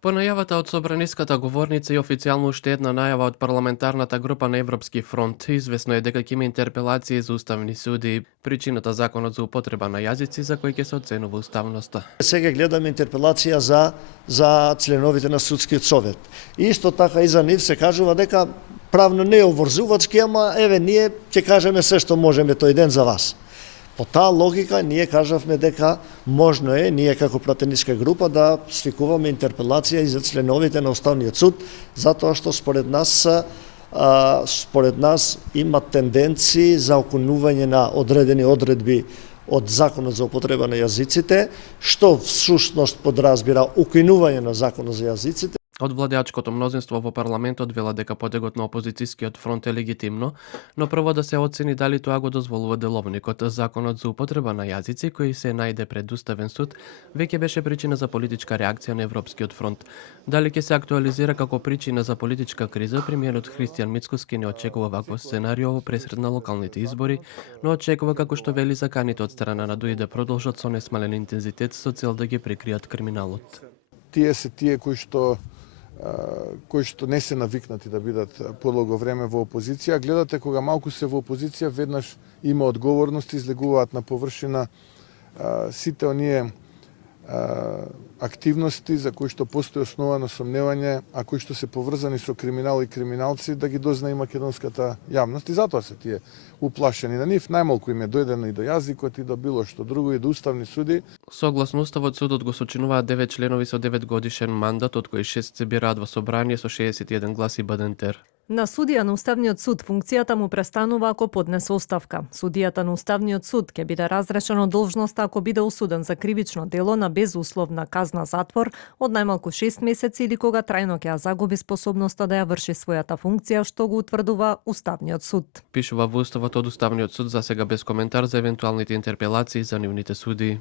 По најавата од собраниската говорница и официјално уште една најава од парламентарната група на Европски фронт, известно е дека ќе има интерпелации за уставни суди. Причината законот за употреба на јазици за кој ќе се оценува уставноста. Сега гледаме интерпелација за членовите на судскиот совет. Исто така и за нив се кажува дека правно не е обврзувачки, ама еве ние ќе кажеме се што можеме тој ден за вас. По таа логика ние кажавме дека можно е ние како пратеничка група да свикуваме интерпелација и за членовите на Уставниот суд, затоа што според нас има тенденции за окунување на одредени одредби од Законот за употреба на јазиците, што всушност подразбира укинување на Законот за јазиците. Од владеачкото мнозинство во парламентот вела дека подегот на опозицијскиот фронт е легитимно, но прво да се оцени дали тоа го дозволува деловникот. Законот за употреба на јазици, кој се најде пред Уставен суд, веќе беше причина за политичка реакција на Европскиот фронт. Дали ќе се актуализира како причина за политичка криза, премиерот Христијан Мицкоски не очекува вакво сценарио во пресред на локалните избори, но очекува, како што вели, заканите од страна на ДУИ да продолжат со несмален интензитет со цел да ги прикријат криминалот. Тие се тие кои што не се навикнати да бидат подолго време во опозиција. Гледате, кога малку се во опозиција, веднаш има одговорности, излегуваат на површина сите оние активности за кои што постои основано сомневање, а кои што се поврзани со криминал и криминалци, да ги дознае и македонската јавност. И затоа се тие уплашени на нив. Најмалку им е дојдено и до јазикот, и до било што друго, и до уставни суди. Согласно уставот, судот го сочинуваат 9 членови со 9 годишен мандат, од кои 6 се бираат во собрание со 61 гласи Бадентер. На судија на Уставниот суд функцијата му престанува ако поднесе оставка. Судијата на Уставниот суд ќе биде разрешен од должноста ако биде осуден за кривично дело на безусловна казна затвор од најмалку 6 месеци или кога трајно ќе ја загуби способноста да ја врши својата функција, што го утврдува Уставниот суд. Пишува во уставот од Уставниот суд, за сега без коментар за евентуалните интерпелации за нивните суди.